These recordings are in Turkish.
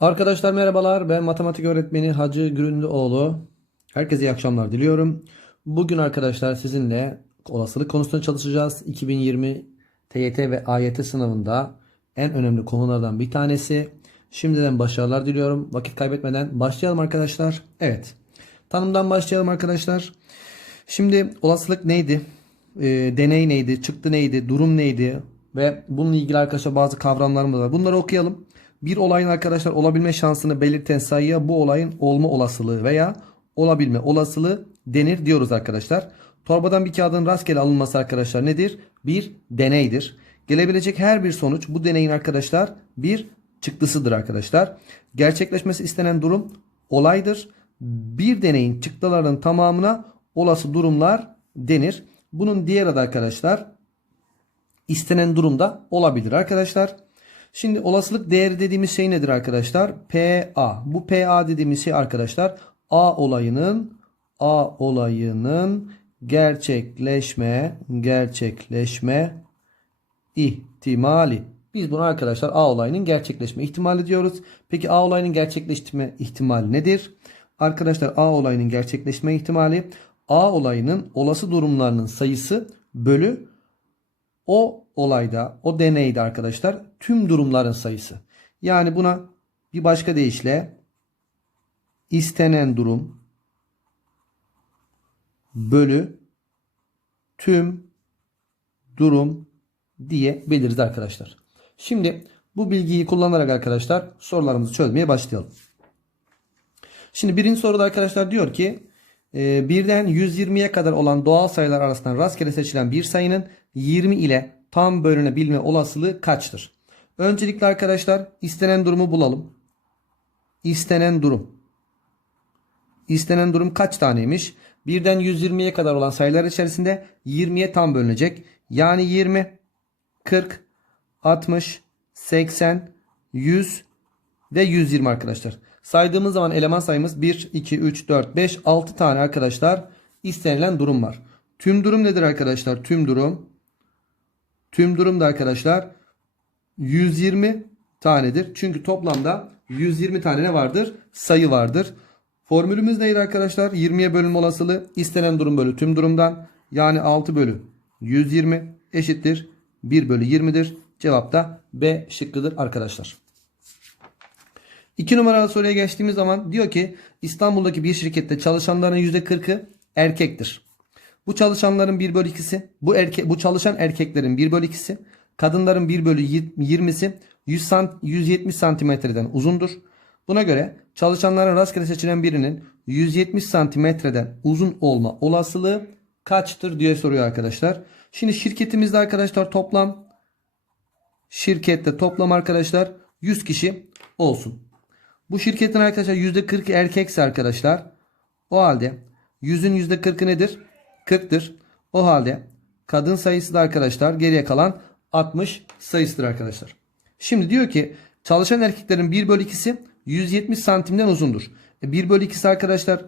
Arkadaşlar merhabalar. Ben matematik öğretmeni Hacı Güründüoğlu. Herkese iyi akşamlar diliyorum. Bugün arkadaşlar sizinle olasılık konusunda çalışacağız. 2020 TYT ve AYT sınavında en önemli konulardan bir tanesi. Şimdiden başarılar diliyorum. Vakit kaybetmeden başlayalım arkadaşlar. Evet. Tanımdan başlayalım arkadaşlar. Şimdi olasılık neydi? Ee, deney neydi? Çıktı neydi? Durum neydi? Ve bununla ilgili arkadaşlar bazı kavramlarımız var. Bunları okuyalım. Bir olayın arkadaşlar olabilme şansını belirten sayıya bu olayın olma olasılığı veya olabilme olasılığı denir diyoruz arkadaşlar. Torbadan bir kağıdın rastgele alınması arkadaşlar nedir? Bir deneydir. Gelebilecek her bir sonuç bu deneyin arkadaşlar bir çıktısıdır arkadaşlar. Gerçekleşmesi istenen durum olaydır. Bir deneyin çıktılarının tamamına olası durumlar denir. Bunun diğer adı arkadaşlar istenen durumda olabilir arkadaşlar. Şimdi olasılık değeri dediğimiz şey nedir arkadaşlar? PA. Bu PA dediğimiz şey arkadaşlar A olayının A olayının gerçekleşme gerçekleşme ihtimali. Biz bunu arkadaşlar A olayının gerçekleşme ihtimali diyoruz. Peki A olayının gerçekleşme ihtimali nedir? Arkadaşlar A olayının gerçekleşme ihtimali A olayının olası durumlarının sayısı bölü o olayda, o deneyde arkadaşlar tüm durumların sayısı. Yani buna bir başka deyişle istenen durum bölü tüm durum diyebiliriz arkadaşlar. Şimdi bu bilgiyi kullanarak arkadaşlar sorularımızı çözmeye başlayalım. Şimdi birinci soruda arkadaşlar diyor ki e, birden 120'ye kadar olan doğal sayılar arasından rastgele seçilen bir sayının 20 ile tam bölünebilme olasılığı kaçtır? Öncelikle arkadaşlar istenen durumu bulalım. İstenen durum. İstenen durum kaç taneymiş? Birden 120'ye kadar olan sayılar içerisinde 20'ye tam bölünecek. Yani 20, 40, 60, 80, 100 ve 120 arkadaşlar. Saydığımız zaman eleman sayımız 1, 2, 3, 4, 5, 6 tane arkadaşlar istenilen durum var. Tüm durum nedir arkadaşlar? Tüm durum. Tüm durum da arkadaşlar 120 tanedir. Çünkü toplamda 120 tane ne vardır? Sayı vardır. Formülümüz neydi arkadaşlar? 20'ye bölünme olasılığı istenen durum bölü tüm durumdan. Yani 6 bölü 120 eşittir. 1 bölü 20'dir. Cevap da B şıkkıdır arkadaşlar. 2 numaralı soruya geçtiğimiz zaman diyor ki İstanbul'daki bir şirkette çalışanların %40'ı erkektir. Bu çalışanların 1 bölü 2'si, bu, erke, bu çalışan erkeklerin 1 bölü 2'si, kadınların 1 bölü 20'si 100 sant, 170 santimetreden uzundur. Buna göre çalışanların rastgele seçilen birinin 170 santimetreden uzun olma olasılığı kaçtır diye soruyor arkadaşlar. Şimdi şirketimizde arkadaşlar toplam şirkette toplam arkadaşlar 100 kişi olsun. Bu şirketin arkadaşlar %40 erkekse arkadaşlar o halde 100'ün %40'ı nedir? 40'tır. O halde kadın sayısı da arkadaşlar geriye kalan 60 sayısıdır arkadaşlar. Şimdi diyor ki çalışan erkeklerin 1 bölü 2'si 170 santimden uzundur. E 1 bölü 2'si arkadaşlar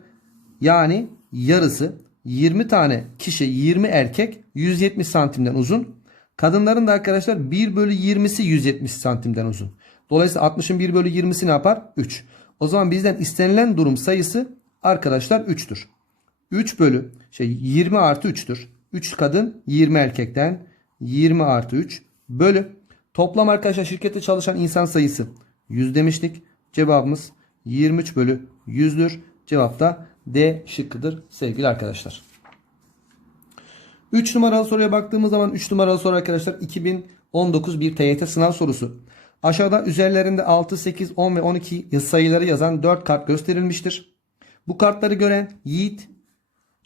yani yarısı 20 tane kişi 20 erkek 170 santimden uzun. Kadınların da arkadaşlar 1 bölü 20'si 170 santimden uzun. Dolayısıyla 60'ın 1 bölü 20'si ne yapar? 3. O zaman bizden istenilen durum sayısı arkadaşlar 3'tür. 3 bölü şey 20 artı 3'tür. 3 kadın 20 erkekten 20 artı 3 bölü toplam arkadaşlar şirkette çalışan insan sayısı 100 demiştik. Cevabımız 23 bölü 100'dür. Cevap da D şıkkıdır sevgili arkadaşlar. 3 numaralı soruya baktığımız zaman 3 numaralı soru arkadaşlar 2019 bir TYT sınav sorusu. Aşağıda üzerlerinde 6, 8, 10 ve 12 sayıları yazan 4 kart gösterilmiştir. Bu kartları gören Yiğit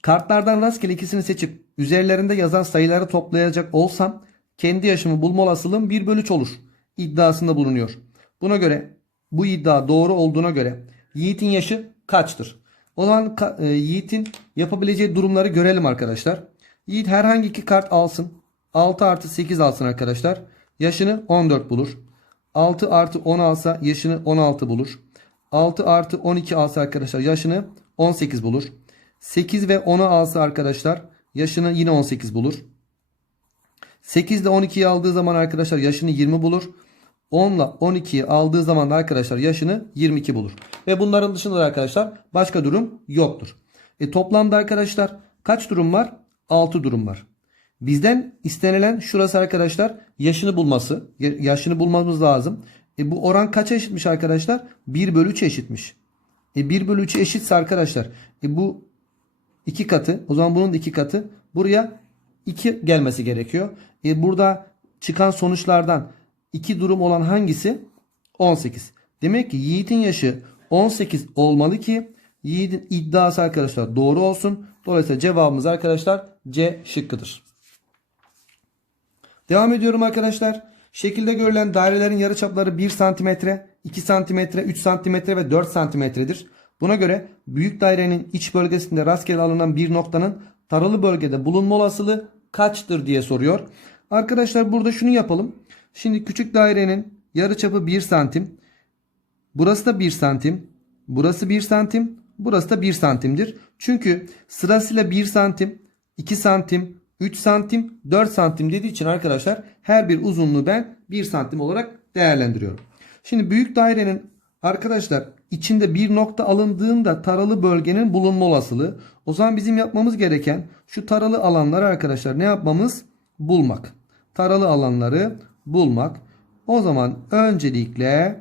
kartlardan rastgele ikisini seçip üzerlerinde yazan sayıları toplayacak olsam kendi yaşımı bulma olasılığım 1 bölü 3 olur iddiasında bulunuyor. Buna göre bu iddia doğru olduğuna göre Yiğit'in yaşı kaçtır? O zaman e, Yiğit'in yapabileceği durumları görelim arkadaşlar. Yiğit herhangi iki kart alsın. 6 artı 8 alsın arkadaşlar. Yaşını 14 bulur. 6 artı 10 alsa yaşını 16 bulur. 6 artı 12 alsa arkadaşlar yaşını 18 bulur. 8 ve 10'u alsa arkadaşlar yaşını yine 18 bulur. 8 ile 12'yi aldığı zaman arkadaşlar yaşını 20 bulur. 10 ile 12'yi aldığı zaman da arkadaşlar yaşını 22 bulur. Ve bunların dışında da arkadaşlar başka durum yoktur. E toplamda arkadaşlar kaç durum var? 6 durum var. Bizden istenilen şurası arkadaşlar yaşını bulması. Ya- Yaşını bulmamız lazım. E bu oran kaça eşitmiş arkadaşlar? 1 bölü 3 eşitmiş. E 1 bölü 3 eşitse arkadaşlar. E bu 2 katı. O zaman bunun da 2 katı. Buraya 2 gelmesi gerekiyor. E burada çıkan sonuçlardan 2 durum olan hangisi? 18. Demek ki Yiğit'in yaşı 18 olmalı ki Yiğit'in iddiası arkadaşlar doğru olsun. Dolayısıyla cevabımız arkadaşlar C şıkkıdır. Devam ediyorum arkadaşlar. Şekilde görülen dairelerin yarıçapları 1 cm, 2 cm, 3 cm ve 4 cm'dir. Buna göre büyük dairenin iç bölgesinde rastgele alınan bir noktanın taralı bölgede bulunma olasılığı kaçtır diye soruyor. Arkadaşlar burada şunu yapalım. Şimdi küçük dairenin yarıçapı 1 santim. Burası da 1 santim. Burası 1 santim. Burası da 1 santimdir. Çünkü sırasıyla 1 santim, 2 santim, 3 santim, 4 santim dediği için arkadaşlar her bir uzunluğu ben 1 santim olarak değerlendiriyorum. Şimdi büyük dairenin arkadaşlar içinde bir nokta alındığında taralı bölgenin bulunma olasılığı. O zaman bizim yapmamız gereken şu taralı alanları arkadaşlar ne yapmamız? Bulmak. Taralı alanları bulmak. O zaman öncelikle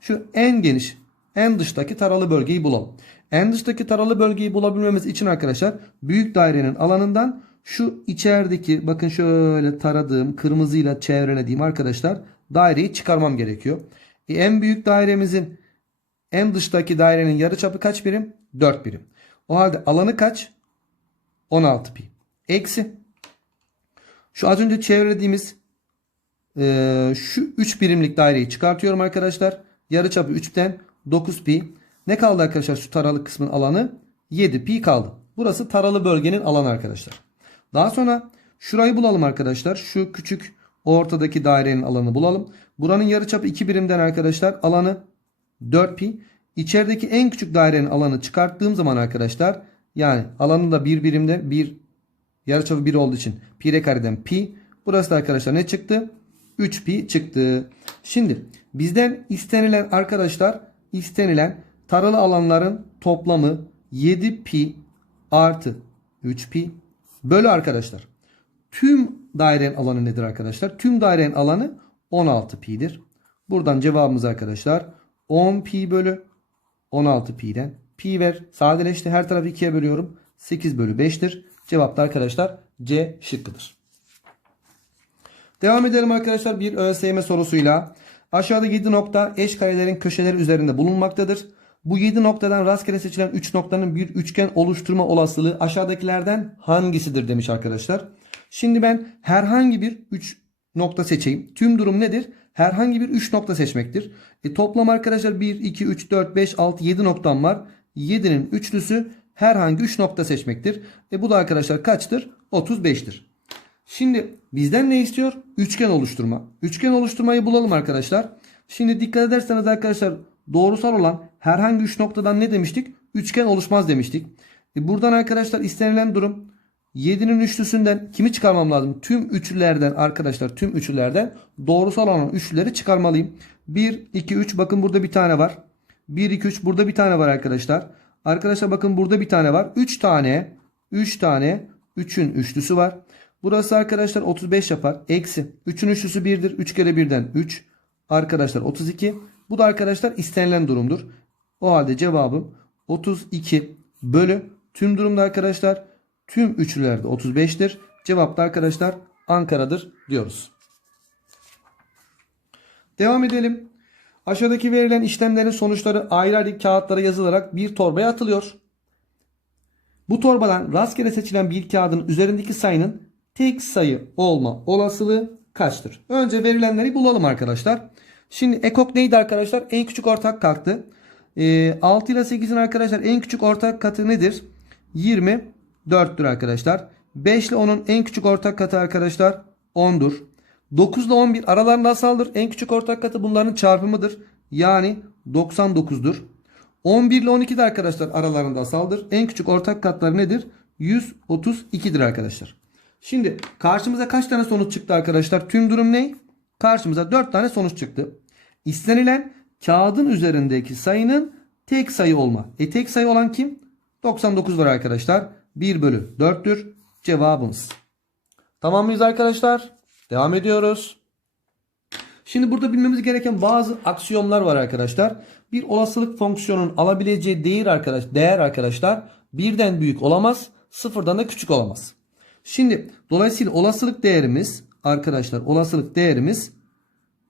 şu en geniş, en dıştaki taralı bölgeyi bulalım. En dıştaki taralı bölgeyi bulabilmemiz için arkadaşlar büyük dairenin alanından şu içerideki bakın şöyle taradığım kırmızıyla çevrelediğim arkadaşlar daireyi çıkarmam gerekiyor. E, en büyük dairemizin en dıştaki dairenin yarıçapı kaç birim? 4 birim. O halde alanı kaç? 16 pi. Eksi. Şu az önce çevrelediğimiz ee, şu 3 birimlik daireyi çıkartıyorum arkadaşlar. Yarıçapı 3'ten 9 pi. Ne kaldı arkadaşlar şu taralı kısmın alanı? 7 pi kaldı. Burası taralı bölgenin alanı arkadaşlar. Daha sonra şurayı bulalım arkadaşlar. Şu küçük ortadaki dairenin alanı bulalım. Buranın yarıçapı 2 birimden arkadaşlar alanı 4 pi. İçerideki en küçük dairenin alanı çıkarttığım zaman arkadaşlar yani alanı da 1 birimde 1 yarıçapı 1 olduğu için pi r kareden pi. Burası da arkadaşlar ne çıktı? 3 pi çıktı. Şimdi bizden istenilen arkadaşlar istenilen taralı alanların toplamı 7 pi artı 3 pi bölü arkadaşlar. Tüm dairenin alanı nedir arkadaşlar? Tüm dairenin alanı 16 pi'dir. Buradan cevabımız arkadaşlar 10 pi bölü 16 pi'den pi ver sadeleşti her tarafı 2'ye bölüyorum. 8 bölü 5'tir. Cevap da arkadaşlar C şıkkıdır. Devam edelim arkadaşlar bir ÖSYM sorusuyla. Aşağıda 7 nokta eş karelerin köşeleri üzerinde bulunmaktadır. Bu 7 noktadan rastgele seçilen 3 noktanın bir üçgen oluşturma olasılığı aşağıdakilerden hangisidir demiş arkadaşlar. Şimdi ben herhangi bir 3 nokta seçeyim. Tüm durum nedir? Herhangi bir 3 nokta seçmektir. E, toplam arkadaşlar 1, 2, 3, 4, 5, 6, 7 noktam var. 7'nin üçlüsü herhangi 3 nokta seçmektir. E, bu da arkadaşlar kaçtır? 35'tir. Şimdi bizden ne istiyor? Üçgen oluşturma. Üçgen oluşturmayı bulalım arkadaşlar. Şimdi dikkat ederseniz arkadaşlar doğrusal olan herhangi üç noktadan ne demiştik? Üçgen oluşmaz demiştik. E buradan arkadaşlar istenilen durum 7'nin üçlüsünden kimi çıkarmam lazım? Tüm üçlülerden arkadaşlar tüm üçlülerden doğrusal olan üçlüleri çıkarmalıyım. 1, 2, 3 bakın burada bir tane var. 1, 2, 3 burada bir tane var arkadaşlar. Arkadaşlar bakın burada bir tane var. 3 tane 3 tane 3'ün üçlüsü var. Burası arkadaşlar 35 yapar. Eksi. 3'ün üçlüsü 1'dir. 3 kere 1'den 3. Arkadaşlar 32. Bu da arkadaşlar istenilen durumdur. O halde cevabım 32 bölü tüm durumda arkadaşlar tüm üçlülerde 35'tir. Cevap da arkadaşlar Ankara'dır diyoruz. Devam edelim. Aşağıdaki verilen işlemlerin sonuçları ayrı ayrı kağıtlara yazılarak bir torbaya atılıyor. Bu torbadan rastgele seçilen bir kağıdın üzerindeki sayının tek sayı olma olasılığı kaçtır? Önce verilenleri bulalım arkadaşlar. Şimdi ekok neydi arkadaşlar? En küçük ortak kalktı. Ee, 6 ile 8'in arkadaşlar en küçük ortak katı nedir? 24'tür arkadaşlar. 5 ile 10'un en küçük ortak katı arkadaşlar 10'dur. 9 ile 11 aralarında asaldır. En küçük ortak katı bunların çarpımıdır. Yani 99'dur. 11 ile 12 de arkadaşlar aralarında asaldır. En küçük ortak katları nedir? 132'dir arkadaşlar. Şimdi karşımıza kaç tane sonuç çıktı arkadaşlar? Tüm durum ne? Karşımıza 4 tane sonuç çıktı. İstenilen kağıdın üzerindeki sayının tek sayı olma. E tek sayı olan kim? 99 var arkadaşlar. 1 bölü 4'tür cevabımız. Tamam mıyız arkadaşlar? Devam ediyoruz. Şimdi burada bilmemiz gereken bazı aksiyonlar var arkadaşlar. Bir olasılık fonksiyonun alabileceği değer arkadaş değer arkadaşlar birden büyük olamaz, sıfırdan da küçük olamaz. Şimdi dolayısıyla olasılık değerimiz arkadaşlar olasılık değerimiz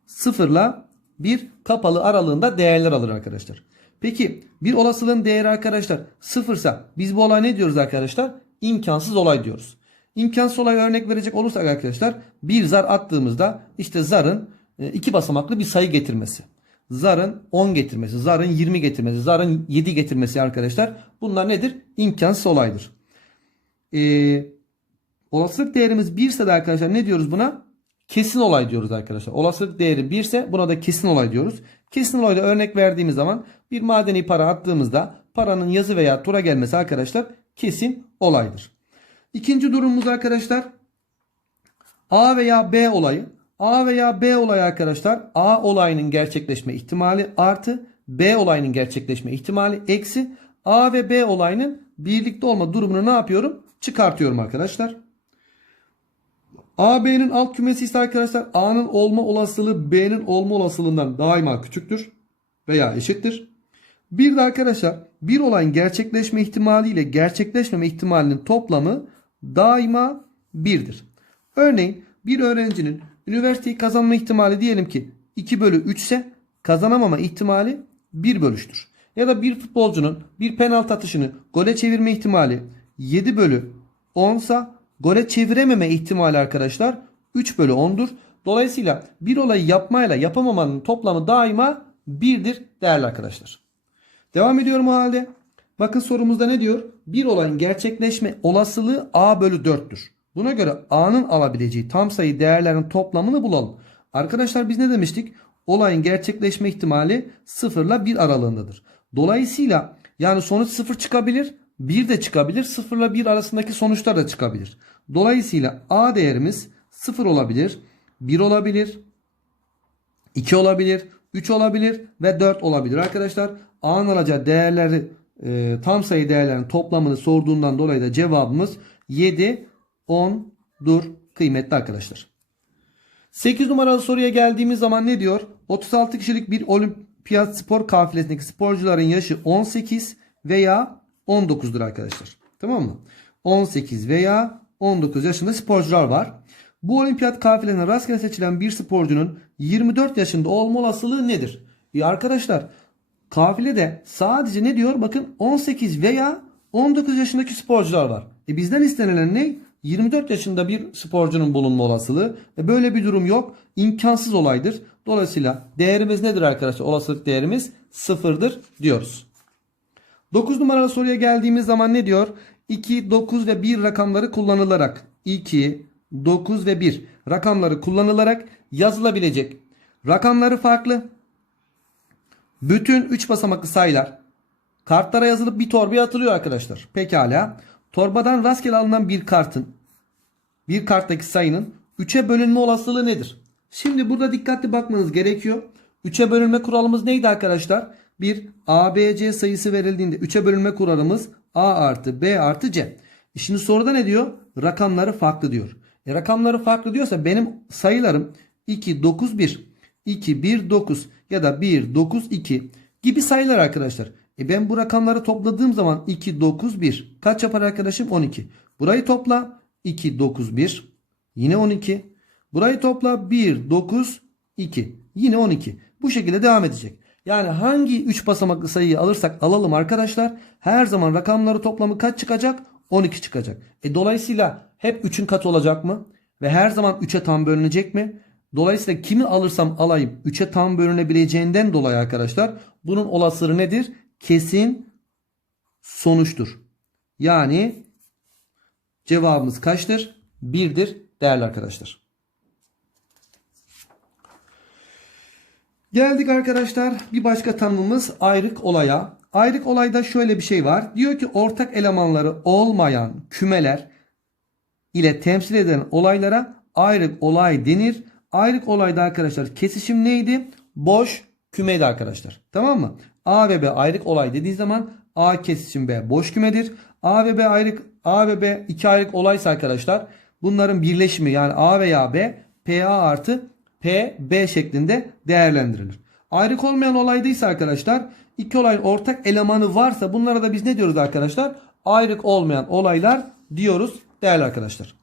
sıfırla bir kapalı aralığında değerler alır arkadaşlar. Peki bir olasılığın değeri arkadaşlar sıfırsa biz bu olay ne diyoruz arkadaşlar? İmkansız olay diyoruz. İmkansız olay örnek verecek olursak arkadaşlar bir zar attığımızda işte zarın e, iki basamaklı bir sayı getirmesi. Zarın 10 getirmesi, zarın 20 getirmesi, zarın 7 getirmesi arkadaşlar. Bunlar nedir? İmkansız olaydır. Ee, olasılık değerimiz 1 ise de arkadaşlar ne diyoruz buna? Kesin olay diyoruz arkadaşlar. Olasılık değeri 1 ise buna da kesin olay diyoruz. Kesin olayda örnek verdiğimiz zaman bir madeni para attığımızda paranın yazı veya tura gelmesi arkadaşlar kesin olaydır. İkinci durumumuz arkadaşlar A veya B olayı. A veya B olayı arkadaşlar A olayının gerçekleşme ihtimali artı B olayının gerçekleşme ihtimali eksi A ve B olayının birlikte olma durumunu ne yapıyorum? Çıkartıyorum arkadaşlar. A B'nin alt kümesi ise arkadaşlar A'nın olma olasılığı B'nin olma olasılığından daima küçüktür veya eşittir. Bir de arkadaşlar bir olayın gerçekleşme ihtimali ile gerçekleşmeme ihtimalinin toplamı daima 1'dir. Örneğin bir öğrencinin üniversiteyi kazanma ihtimali diyelim ki 2 bölü 3 ise kazanamama ihtimali 1 bölüştür. Ya da bir futbolcunun bir penaltı atışını gole çevirme ihtimali 7 bölü 10 ise gole çevirememe ihtimali arkadaşlar 3 bölü 10'dur. Dolayısıyla bir olayı yapmayla yapamamanın toplamı daima 1'dir değerli arkadaşlar. Devam ediyorum o halde. Bakın sorumuzda ne diyor? Bir olayın gerçekleşme olasılığı A bölü 4'tür. Buna göre A'nın alabileceği tam sayı değerlerin toplamını bulalım. Arkadaşlar biz ne demiştik? Olayın gerçekleşme ihtimali 0 ile 1 aralığındadır. Dolayısıyla yani sonuç 0 çıkabilir, 1 de çıkabilir, 0 ile 1 arasındaki sonuçlar da çıkabilir. Dolayısıyla A değerimiz 0 olabilir, 1 olabilir, 2 olabilir, 3 olabilir ve 4 olabilir. Arkadaşlar A'nın alacağı değerleri e, tam sayı değerlerinin toplamını sorduğundan dolayı da cevabımız 7, 10'dur kıymetli arkadaşlar. 8 numaralı soruya geldiğimiz zaman ne diyor? 36 kişilik bir olimpiyat spor kafilesindeki sporcuların yaşı 18 veya 19'dur arkadaşlar. Tamam mı? 18 veya 19 yaşında sporcular var. Bu olimpiyat kafilesine rastgele seçilen bir sporcunun 24 yaşında olma olasılığı nedir? E arkadaşlar kafilede sadece ne diyor? Bakın 18 veya 19 yaşındaki sporcular var. E bizden istenilen ne? 24 yaşında bir sporcunun bulunma olasılığı. E böyle bir durum yok. İmkansız olaydır. Dolayısıyla değerimiz nedir arkadaşlar? Olasılık değerimiz sıfırdır diyoruz. 9 numaralı soruya geldiğimiz zaman ne diyor? 2, 9 ve 1 rakamları kullanılarak 2, 9 ve 1 rakamları kullanılarak yazılabilecek. Rakamları farklı. Bütün 3 basamaklı sayılar kartlara yazılıp bir torbaya atılıyor arkadaşlar. Pekala. Torbadan rastgele alınan bir kartın bir karttaki sayının 3'e bölünme olasılığı nedir? Şimdi burada dikkatli bakmanız gerekiyor. 3'e bölünme kuralımız neydi arkadaşlar? Bir ABC sayısı verildiğinde 3'e bölünme kuralımız A artı B artı C. E şimdi soruda ne diyor? Rakamları farklı diyor. E rakamları farklı diyorsa benim sayılarım 2, 9, 1, 2, 1, 9 ya da 1, 9, 2 gibi sayılar arkadaşlar. E ben bu rakamları topladığım zaman 2, 9, 1 kaç yapar arkadaşım? 12. Burayı topla 2, 9, 1 yine 12. Burayı topla 1, 9, 2 yine 12. Bu şekilde devam edecek. Yani hangi 3 basamaklı sayıyı alırsak alalım arkadaşlar her zaman rakamları toplamı kaç çıkacak? 12 çıkacak. E dolayısıyla hep 3'ün katı olacak mı? Ve her zaman 3'e tam bölünecek mi? Dolayısıyla kimi alırsam alayım 3'e tam bölünebileceğinden dolayı arkadaşlar bunun olasılığı nedir? Kesin sonuçtur. Yani cevabımız kaçtır? 1'dir değerli arkadaşlar. Geldik arkadaşlar bir başka tanımımız ayrık olaya. Ayrık olayda şöyle bir şey var. Diyor ki ortak elemanları olmayan kümeler ile temsil edilen olaylara ayrık olay denir. Ayrık olayda arkadaşlar kesişim neydi? boş kümeydi arkadaşlar. Tamam mı? A ve B ayrık olay dediği zaman A kesişim B boş kümedir. A ve B ayrık A ve B iki ayrık olaysa arkadaşlar bunların birleşimi yani A veya B PA artı P B şeklinde değerlendirilir. Ayrık olmayan olaydıysa arkadaşlar iki olayın ortak elemanı varsa bunlara da biz ne diyoruz arkadaşlar? Ayrık olmayan olaylar diyoruz değerli arkadaşlar.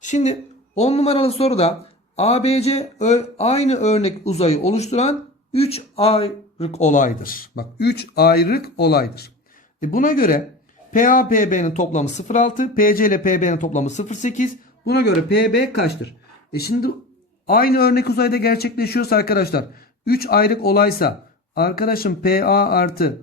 Şimdi 10 numaralı soruda ABC aynı örnek uzayı oluşturan 3 ayrık olaydır. Bak 3 ayrık olaydır. E buna göre PA PB'nin toplamı 0.6, PC ile PB'nin toplamı 0.8. Buna göre PB kaçtır? E şimdi aynı örnek uzayda gerçekleşiyorsa arkadaşlar 3 ayrık olaysa arkadaşım PA artı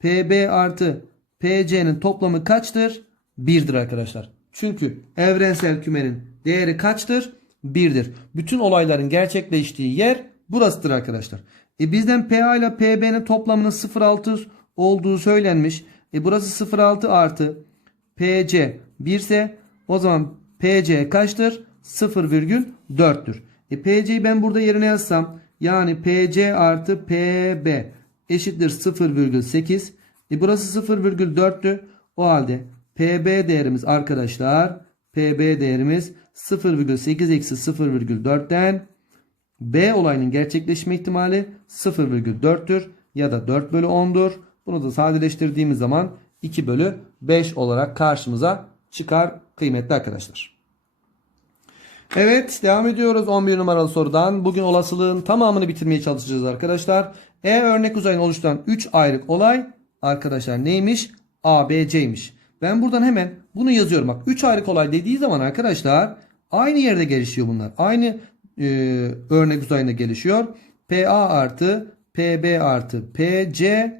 PB artı PC'nin toplamı kaçtır? 1'dir arkadaşlar. Çünkü evrensel kümenin değeri kaçtır? 1'dir. Bütün olayların gerçekleştiği yer burasıdır arkadaşlar. E bizden PA ile PB'nin toplamının 0.6 olduğu söylenmiş. E burası 0.6 artı PC 1 ise o zaman PC kaçtır? 0,4'tür. E PC'yi ben burada yerine yazsam yani PC artı PB eşittir 0,8. E burası 0,4'tü. O halde PB değerimiz arkadaşlar PB değerimiz 0,8 eksi 0,4'ten B olayının gerçekleşme ihtimali 0,4'tür ya da 4 bölü 10'dur. Bunu da sadeleştirdiğimiz zaman 2 bölü 5 olarak karşımıza çıkar kıymetli arkadaşlar. Evet devam ediyoruz 11 numaralı sorudan. Bugün olasılığın tamamını bitirmeye çalışacağız arkadaşlar. E örnek uzayını oluşturan 3 ayrık olay arkadaşlar neymiş? ABC'ymiş. Ben buradan hemen bunu yazıyorum. Bak 3 ayrık olay dediği zaman arkadaşlar aynı yerde gelişiyor bunlar. Aynı e, örnek uzayında gelişiyor. PA artı PB artı PC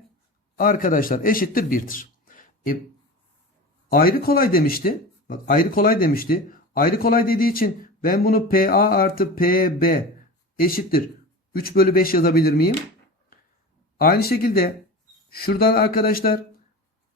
arkadaşlar eşittir 1'dir. E, ayrı kolay demişti. Bak ayrı kolay demişti. Ayrı kolay dediği için ben bunu PA artı PB eşittir. 3 bölü 5 yazabilir miyim? Aynı şekilde şuradan arkadaşlar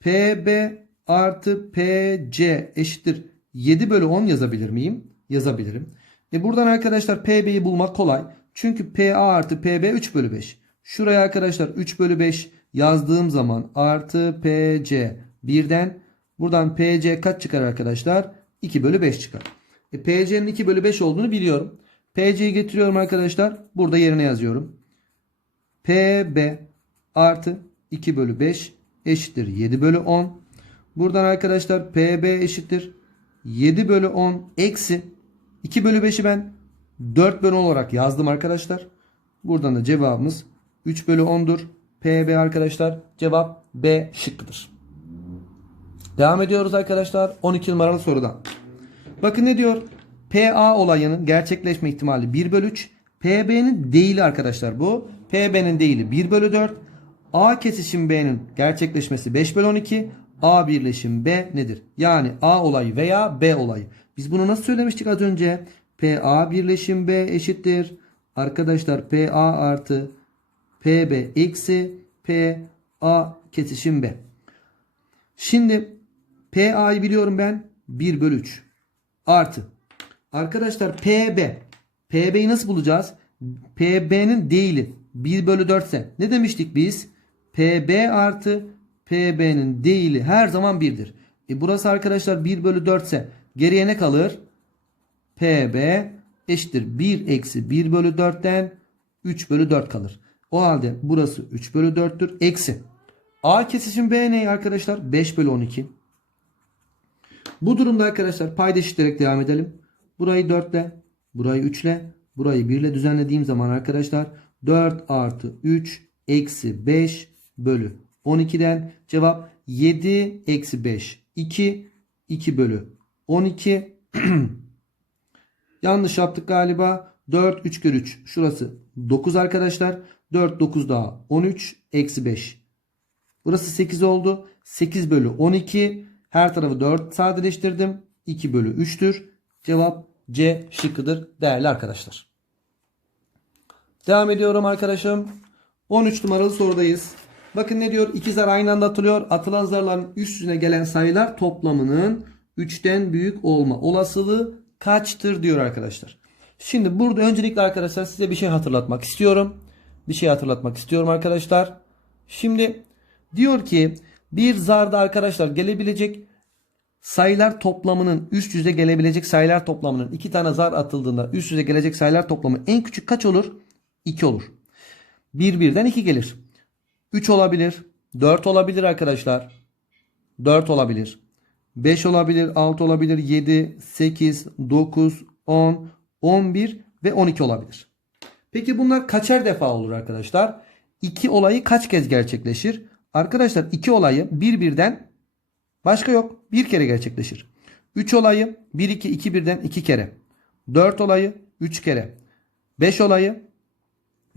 PB artı PC eşittir. 7 bölü 10 yazabilir miyim? Yazabilirim. E buradan arkadaşlar PB'yi bulmak kolay. Çünkü PA artı PB 3 bölü 5. Şuraya arkadaşlar 3 bölü 5 yazdığım zaman artı PC birden buradan PC kaç çıkar arkadaşlar? 2 bölü 5 çıkar. E, PC'nin 2 bölü 5 olduğunu biliyorum. PC'yi getiriyorum arkadaşlar. Burada yerine yazıyorum. PB artı 2 bölü 5 eşittir 7 bölü 10. Buradan arkadaşlar PB eşittir 7 bölü 10 eksi 2 bölü 5'i ben 4 bölü 10 olarak yazdım arkadaşlar. Buradan da cevabımız 3 bölü 10'dur. PB arkadaşlar cevap B şıkkıdır. Devam ediyoruz arkadaşlar 12 numaralı sorudan. Bakın ne diyor? PA olayının gerçekleşme ihtimali 1 bölü 3. PB'nin değili arkadaşlar bu. PB'nin değili 1 bölü 4. A kesişim B'nin gerçekleşmesi 5 bölü 12. A birleşim B nedir? Yani A olayı veya B olayı. Biz bunu nasıl söylemiştik az önce? PA birleşim B eşittir. Arkadaşlar PA artı PB eksi PA kesişim B. Şimdi PA'yı biliyorum ben 1 bölü 3 artı. Arkadaşlar PB. PB'yi nasıl bulacağız? PB'nin değili 1 bölü 4 ise ne demiştik biz? PB artı PB'nin değili her zaman 1'dir. E burası arkadaşlar 1 bölü 4 ise geriye ne kalır? PB eşittir 1 eksi 1 bölü 4'ten 3 bölü 4 kalır. O halde burası 3 bölü 4'tür. Eksi. A kesişim B ne arkadaşlar? 5 bölü 12. Bu durumda arkadaşlar payda eşitleyerek devam edelim. Burayı 4 ile, burayı 3 ile, burayı 1 ile düzenlediğim zaman arkadaşlar 4 artı 3 eksi 5 bölü 12'den cevap 7 eksi 5 2 2 bölü 12 yanlış yaptık galiba. 4 3 kere 3 şurası 9 arkadaşlar. 4 9 daha 13 eksi 5 burası 8 oldu. 8 bölü 12 her tarafı 4 sadeleştirdim 2 bölü 3'tür cevap C şıkkıdır değerli arkadaşlar devam ediyorum arkadaşım 13 numaralı sorudayız Bakın ne diyor? İki zar aynı anda atılıyor. Atılan zarların üstüne gelen sayılar toplamının 3'ten büyük olma olasılığı kaçtır diyor arkadaşlar. Şimdi burada öncelikle arkadaşlar size bir şey hatırlatmak istiyorum. bir şey hatırlatmak istiyorum arkadaşlar. Şimdi diyor ki bir zarda arkadaşlar gelebilecek sayılar toplamının üst yüze gelebilecek sayılar toplamının iki tane zar atıldığında üst yüze gelecek sayılar toplamı en küçük kaç olur? 2 olur. 1 birden 2 gelir. 3 olabilir. 4 olabilir arkadaşlar. 4 olabilir. 5 olabilir. 6 olabilir. 7, 8, 9, 10, 11 ve 12 olabilir. Peki bunlar kaçer defa olur arkadaşlar? 2 olayı kaç kez gerçekleşir? Arkadaşlar 2 olayı bir birden başka yok. Bir kere gerçekleşir. 3 olayı 1 2 2 birden 2 kere. 4 olayı 3 kere. 5 olayı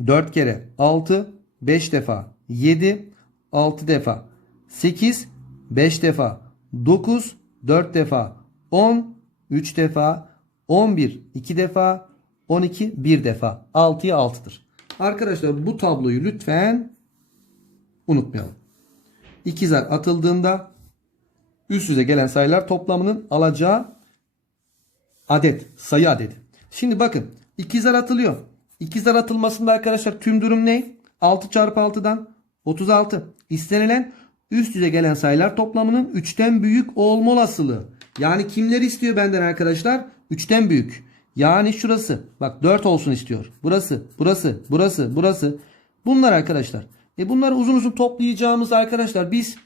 4 kere. 6 5 defa. 7 6 defa. 8 5 defa. 9 4 defa. 10 3 defa. 11 2 defa. 12 1 defa. 6'ya 6'dır. Arkadaşlar bu tabloyu lütfen unutmayalım. İki zar atıldığında üst üste gelen sayılar toplamının alacağı adet, sayı adedi. Şimdi bakın iki zar atılıyor. İki zar atılmasında arkadaşlar tüm durum ne? 6 çarpı 6'dan 36. İstenilen üst üste gelen sayılar toplamının 3'ten büyük olma olasılığı. Yani kimleri istiyor benden arkadaşlar? 3'ten büyük. Yani şurası. Bak 4 olsun istiyor. Burası, burası, burası, burası. Bunlar arkadaşlar. E bunları uzun uzun toplayacağımız arkadaşlar biz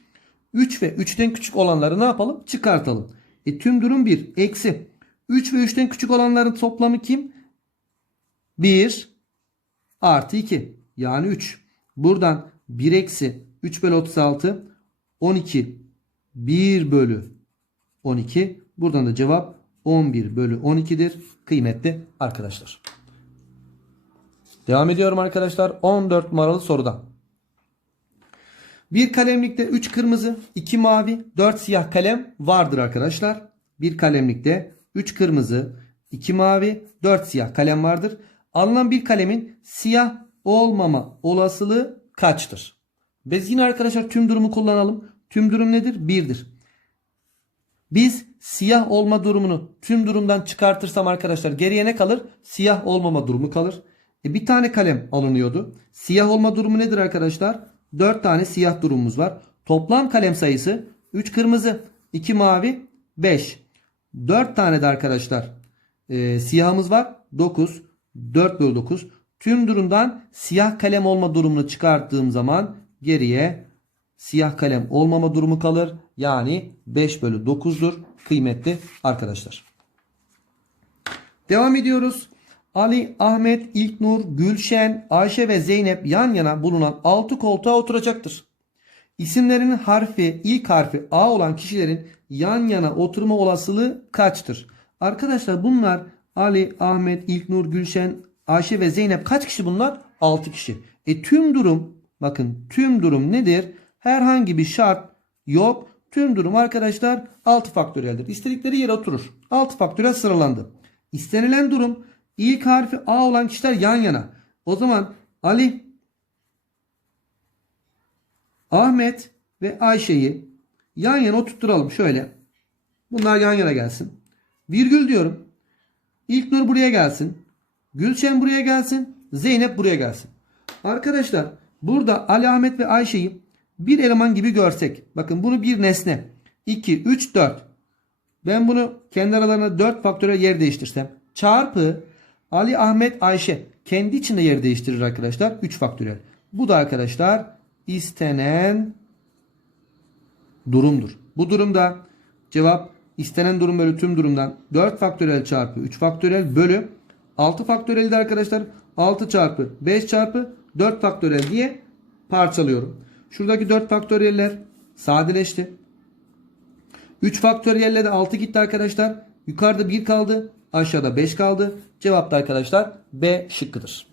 3 ve 3'ten küçük olanları ne yapalım? Çıkartalım. E tüm durum 1. Eksi. 3 ve 3'ten küçük olanların toplamı kim? 1 artı 2. Yani 3. Buradan 1 eksi 3 bölü 36 12 1 bölü 12. Buradan da cevap 11 bölü 12'dir. Kıymetli arkadaşlar. Devam ediyorum arkadaşlar. 14 numaralı soruda. Bir kalemlikte 3 kırmızı, 2 mavi, 4 siyah kalem vardır arkadaşlar. Bir kalemlikte 3 kırmızı, 2 mavi, 4 siyah kalem vardır. Alınan bir kalemin siyah olmama olasılığı kaçtır? Biz yine arkadaşlar tüm durumu kullanalım. Tüm durum nedir? 1'dir. Biz siyah olma durumunu tüm durumdan çıkartırsam arkadaşlar geriye ne kalır? Siyah olmama durumu kalır. E bir tane kalem alınıyordu. Siyah olma durumu nedir arkadaşlar? 4 tane siyah durumumuz var. Toplam kalem sayısı 3 kırmızı, 2 mavi, 5. 4 tane de arkadaşlar e, siyahımız var. 9. 4 bölü 9. Tüm durumdan siyah kalem olma durumunu çıkarttığım zaman geriye siyah kalem olmama durumu kalır. Yani 5 bölü 9'dur kıymetli arkadaşlar. Devam ediyoruz. Ali, Ahmet, İlknur, Gülşen, Ayşe ve Zeynep yan yana bulunan 6 koltuğa oturacaktır. İsimlerinin harfi, ilk harfi A olan kişilerin yan yana oturma olasılığı kaçtır? Arkadaşlar bunlar Ali, Ahmet, İlknur, Gülşen, Ayşe ve Zeynep kaç kişi bunlar? 6 kişi. E tüm durum bakın tüm durum nedir? Herhangi bir şart yok. Tüm durum arkadaşlar 6 faktöriyeldir. İstedikleri yere oturur. 6 faktöriyel sıralandı. İstenilen durum ilk harfi A olan kişiler yan yana. O zaman Ali, Ahmet ve Ayşe'yi yan yana oturtturalım şöyle. Bunlar yan yana gelsin. Virgül diyorum. İlknur buraya gelsin. Gülşen buraya gelsin. Zeynep buraya gelsin. Arkadaşlar burada Ali, Ahmet ve Ayşe'yi bir eleman gibi görsek. Bakın bunu bir nesne. 2, 3, 4. Ben bunu kendi aralarına 4 faktöre yer değiştirsem. Çarpı Ali, Ahmet, Ayşe. Kendi içinde yer değiştirir arkadaşlar. 3 faktöriyel. Bu da arkadaşlar istenen durumdur. Bu durumda cevap istenen durum bölü tüm durumdan 4 faktöriyel çarpı 3 faktöriyel bölü 6 faktöriyel de arkadaşlar 6 çarpı 5 çarpı 4 faktöriyel diye parçalıyorum. Şuradaki 4 faktöriyeller sadeleşti. 3 faktöriyelle de 6 gitti arkadaşlar. Yukarıda 1 kaldı. Aşağıda 5 kaldı. Cevap da arkadaşlar B şıkkıdır.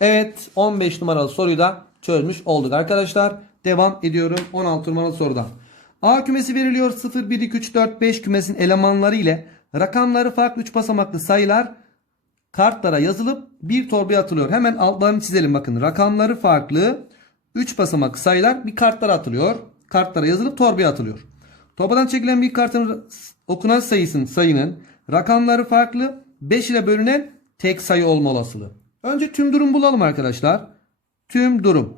Evet 15 numaralı soruyu da çözmüş olduk arkadaşlar. Devam ediyorum 16 numaralı sorudan. A kümesi veriliyor 0, 1, 2, 3, 4, 5 kümesin elemanları ile rakamları farklı 3 basamaklı sayılar kartlara yazılıp bir torbaya atılıyor. Hemen altlarını çizelim bakın. Rakamları farklı 3 basamak sayılar bir kartlara atılıyor. Kartlara yazılıp torbaya atılıyor. Torbadan çekilen bir kartın okunan sayısının sayının rakamları farklı 5 ile bölünen tek sayı olma olasılığı. Önce tüm durum bulalım arkadaşlar. Tüm durum.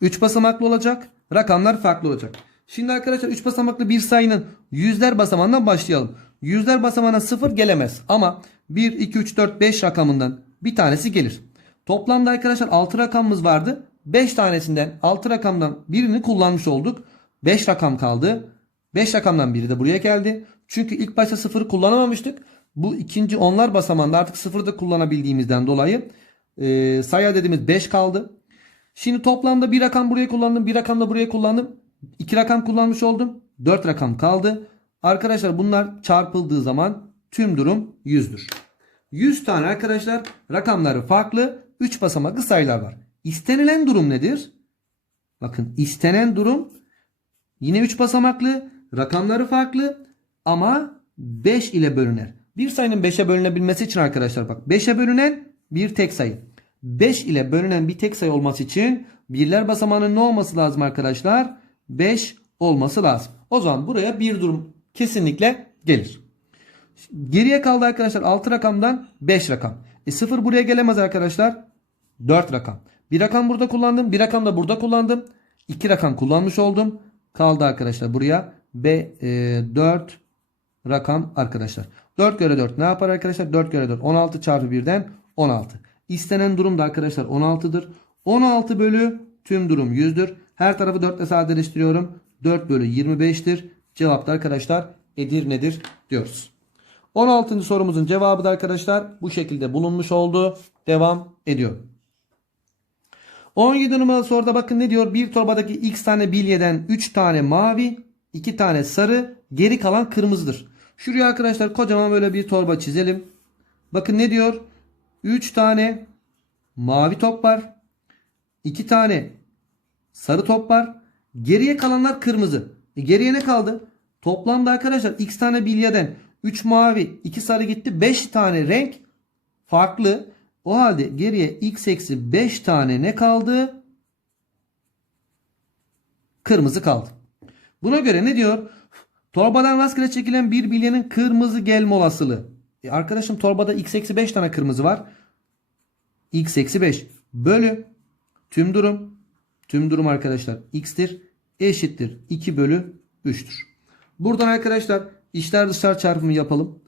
3 basamaklı olacak. Rakamlar farklı olacak. Şimdi arkadaşlar 3 basamaklı bir sayının yüzler basamağından başlayalım. Yüzler basamağına 0 gelemez. Ama 1, 2, 3, 4, 5 rakamından bir tanesi gelir. Toplamda arkadaşlar 6 rakamımız vardı. 5 tanesinden 6 rakamdan birini kullanmış olduk. 5 rakam kaldı. 5 rakamdan biri de buraya geldi. Çünkü ilk başta 0'ı kullanamamıştık. Bu ikinci onlar basamağında artık 0'ı da kullanabildiğimizden dolayı e, sayı dediğimiz 5 kaldı. Şimdi toplamda bir rakam buraya kullandım. Bir rakam da buraya kullandım. İki rakam kullanmış oldum. Dört rakam kaldı. Arkadaşlar bunlar çarpıldığı zaman tüm durum 100'dür. 100 tane arkadaşlar rakamları farklı 3 basamaklı sayılar var. İstenilen durum nedir? Bakın istenen durum yine 3 basamaklı rakamları farklı ama 5 ile bölüner. Bir sayının 5'e bölünebilmesi için arkadaşlar bak 5'e bölünen bir tek sayı. 5 ile bölünen bir tek sayı olması için birler basamağının ne olması lazım arkadaşlar? 5 olması lazım. O zaman buraya bir durum kesinlikle gelir. Geriye kaldı arkadaşlar 6 rakamdan 5 rakam. E 0 buraya gelemez arkadaşlar. 4 rakam. Bir rakam burada kullandım. Bir rakam da burada kullandım. 2 rakam kullanmış oldum. Kaldı arkadaşlar buraya. B, e, 4 rakam arkadaşlar. 4 kere 4 ne yapar arkadaşlar? 4 kere 4 16 çarpı 1'den 16. İstenen durum da arkadaşlar 16'dır. 16 bölü tüm durum 100'dür. Her tarafı 4 ile sadeleştiriyorum. 4 bölü 25'tir. Cevap da arkadaşlar Edirne'dir diyoruz. 16. sorumuzun cevabı da arkadaşlar bu şekilde bulunmuş oldu. Devam ediyor. 17 numaralı soruda bakın ne diyor? Bir torbadaki x tane bilyeden 3 tane mavi, 2 tane sarı, geri kalan kırmızıdır. Şuraya arkadaşlar kocaman böyle bir torba çizelim. Bakın ne diyor? 3 tane mavi top var. 2 tane sarı top var. Geriye kalanlar kırmızı. E geriye ne kaldı? Toplamda arkadaşlar x tane bilyeden 3 mavi 2 sarı gitti. 5 tane renk farklı. O halde geriye x eksi 5 tane ne kaldı? Kırmızı kaldı. Buna göre ne diyor? Torbadan rastgele çekilen bir bilyenin kırmızı gelme olasılığı. E arkadaşım torbada x eksi 5 tane kırmızı var. x eksi 5 bölü tüm durum. Tüm durum arkadaşlar x'tir. Eşittir 2 bölü 3'tür. Buradan arkadaşlar içler dışlar çarpımı yapalım.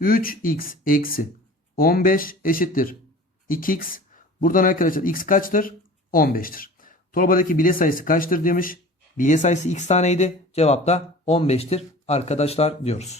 3x eksi 15 eşittir 2x. Buradan arkadaşlar x kaçtır? 15'tir. Torbadaki bilye sayısı kaçtır demiş. Bilye sayısı x taneydi. Cevap da 15'tir arkadaşlar diyoruz.